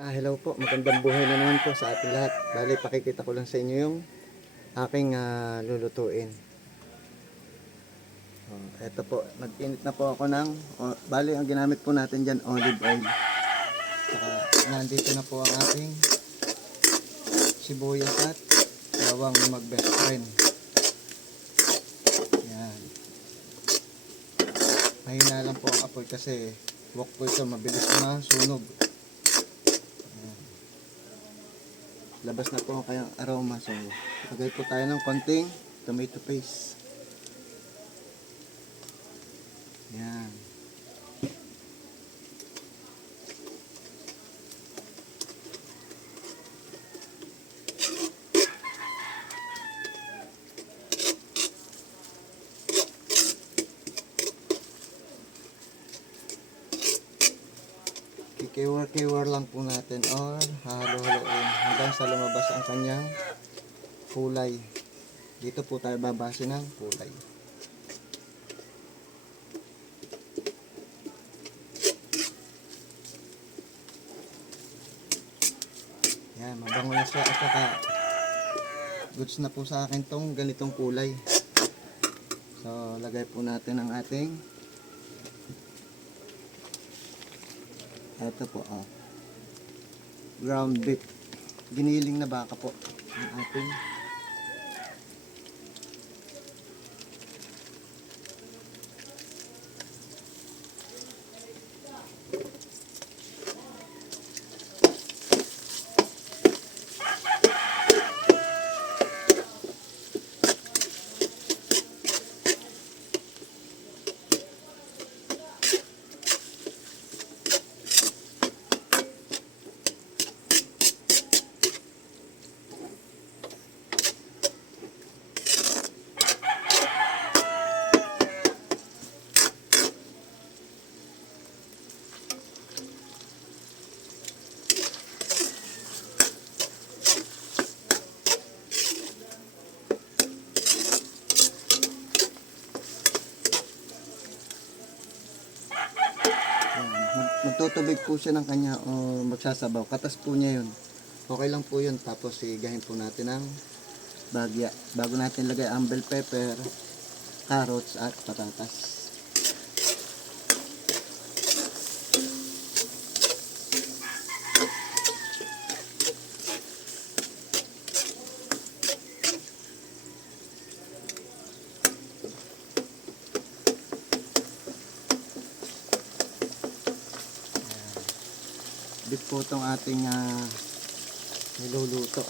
Hello po, magandang buhay na naman po sa ating lahat. Bali, pakikita ko lang sa inyo yung aking lulutuin. Eto po, nag-init na po ako ng, bali, ang ginamit po natin dyan, olive oil. Saka, nandito na po ang ating sibuyas at bawang mag-best friend. Yan. Mahina lang po ang apoy kasi wok po ito, mabilis masunog. Labas na po ang kayang aroma. So, lagay po tayo ng konting tomato paste. Yan. Kikiwar-kiwar lang po natin or halo-haloin hanggang sa lumabas ang kanyang kulay. Dito po tayo babase ng kulay. Yan, mabango na siya at saka goods na po sa akin tong ganitong kulay. So, lagay po natin ang ating ito po, ground beef. Giniling na baka po ang ating magtutubig po siya ng kanya o magsasabaw. Katas po niya yun. Okay lang po yun. Tapos igahin po natin ng bagya. Bago natin lagay ang bell pepper, carrots at patatas. Beef po itong ating niluluto.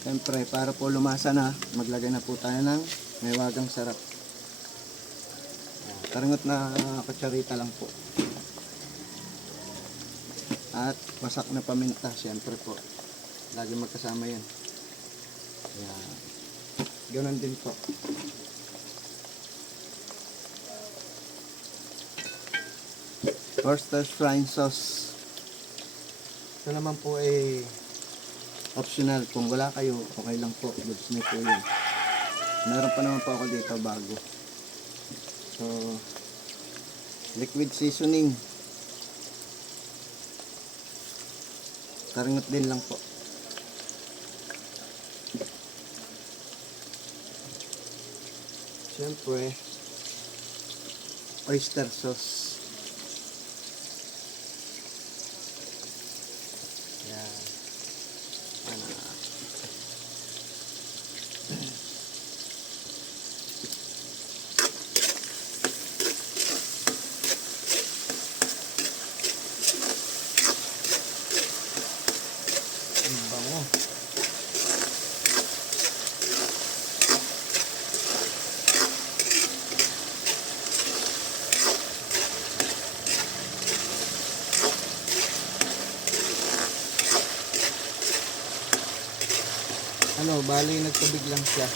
Siyempre, para po lumasa na, maglagay na po tayo ng maywagang sarap. Karingot na kutsarita lang po. At wasak na paminta, siyempre po. Lagi magkasama yan. Yan. Ganun din po. Worcestershire sauce. Ito naman po ay optional. Kung wala kayo, okay lang po. Goods nyo po yun. Meron pa naman po ako dito bago. So, liquid seasoning. Karingot din lang po. Siyempre, oyster sauce. Bango. Bali nagtubig lang siya.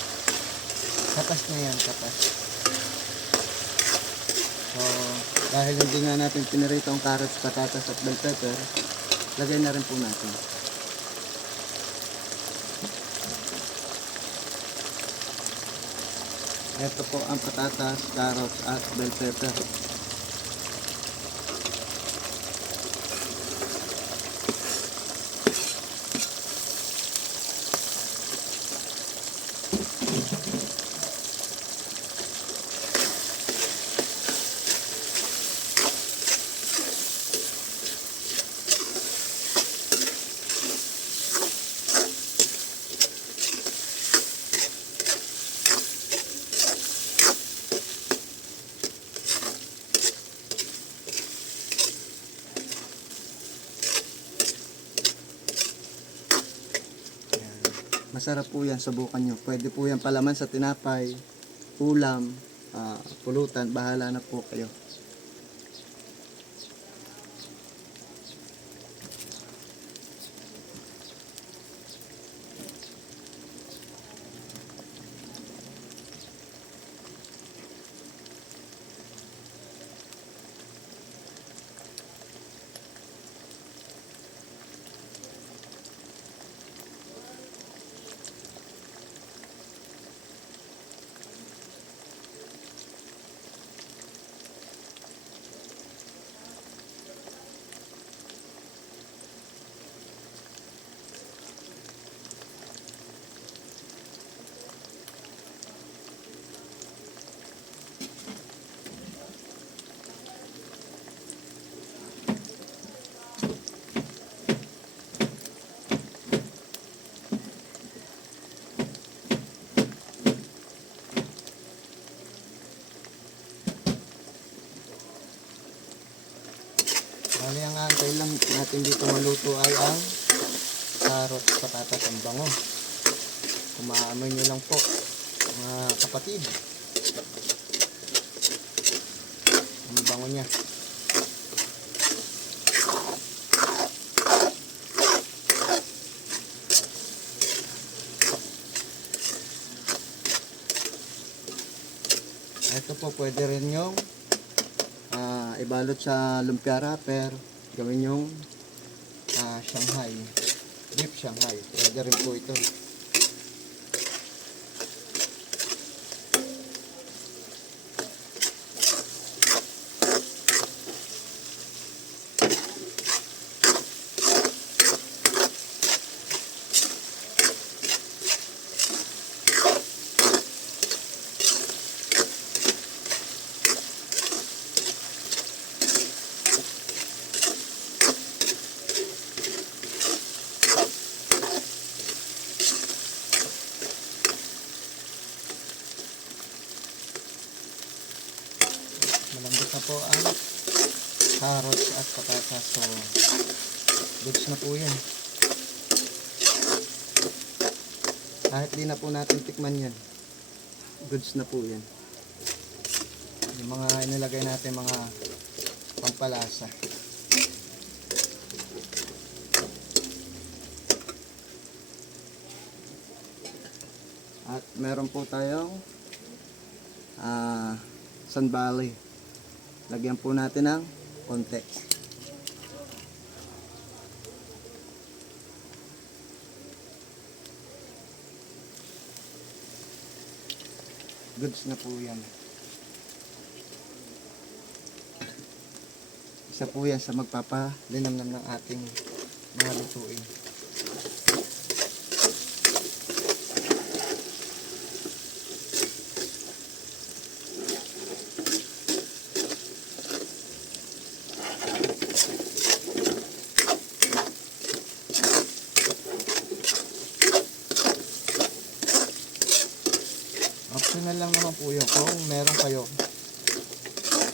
Katas na yan, katas. So, dahil hindi nga natin pinirito ang carrots, patatas at bell pepper, lagay na rin po natin. Ito po ang patatas, carrots at bell pepper. Masarap po yan, subukan nyo. Pwede po yan palaman sa tinapay, ulam, pulutan, bahala na po kayo. Bali, ang antay lang natin dito maluto ay ang carrots, patatas, ang bango. Kumaamoy nyo lang po, mga kapatid. Ang bango niya. Ito po, pwede rin yung ibalot sa lumpia wrapper, gawin yung Shanghai, beef Shanghai, pwede rin po ito. Malambot na po ang carrots at patatas, so goods na po yan. Kahit di na po natin tikman yan, goods na po yan. Yung mga inilagay natin, mga pampalasa. At meron po tayong sandali. Lagyan po natin ng konti. Goods na po yan. Isa po yan sa magpapalinamnam ng ating mga lutuin. Optional lang naman po yun. Kung meron kayo,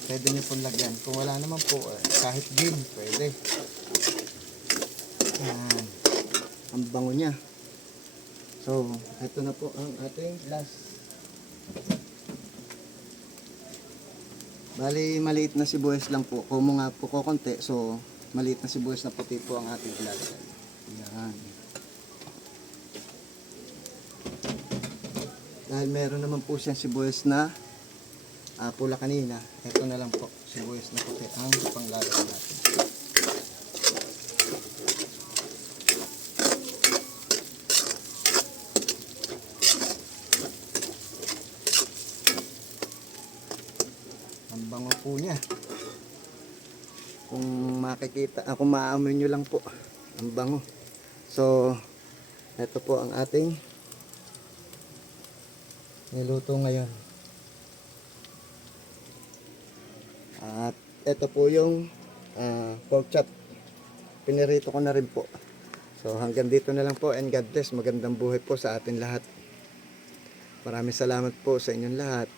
pwede nyo pong lagyan. Kung wala naman po, kahit gin, pwede. Yan. Ang bango niya. So, ito na po ang ating last. Bali, maliit na sibuyas lang po. Kung nga po ko konti, so maliit na sibuyas na puti po ang ating lagyan. Yan. Dahil meron naman po siyang sibuyas na pula kanina, ito na lang po, sibuyas na puti ang panglalagay natin. Ang bango po niya. Kung makikita, kung maaamoy nyo lang po, ang bango. So, ito po ang ating niluto ngayon. At ito po yung pork chop. Pinirito ko na rin po. So hanggang dito na lang po, and God bless. Magandang buhay po sa atin lahat. Maraming salamat po sa inyong lahat.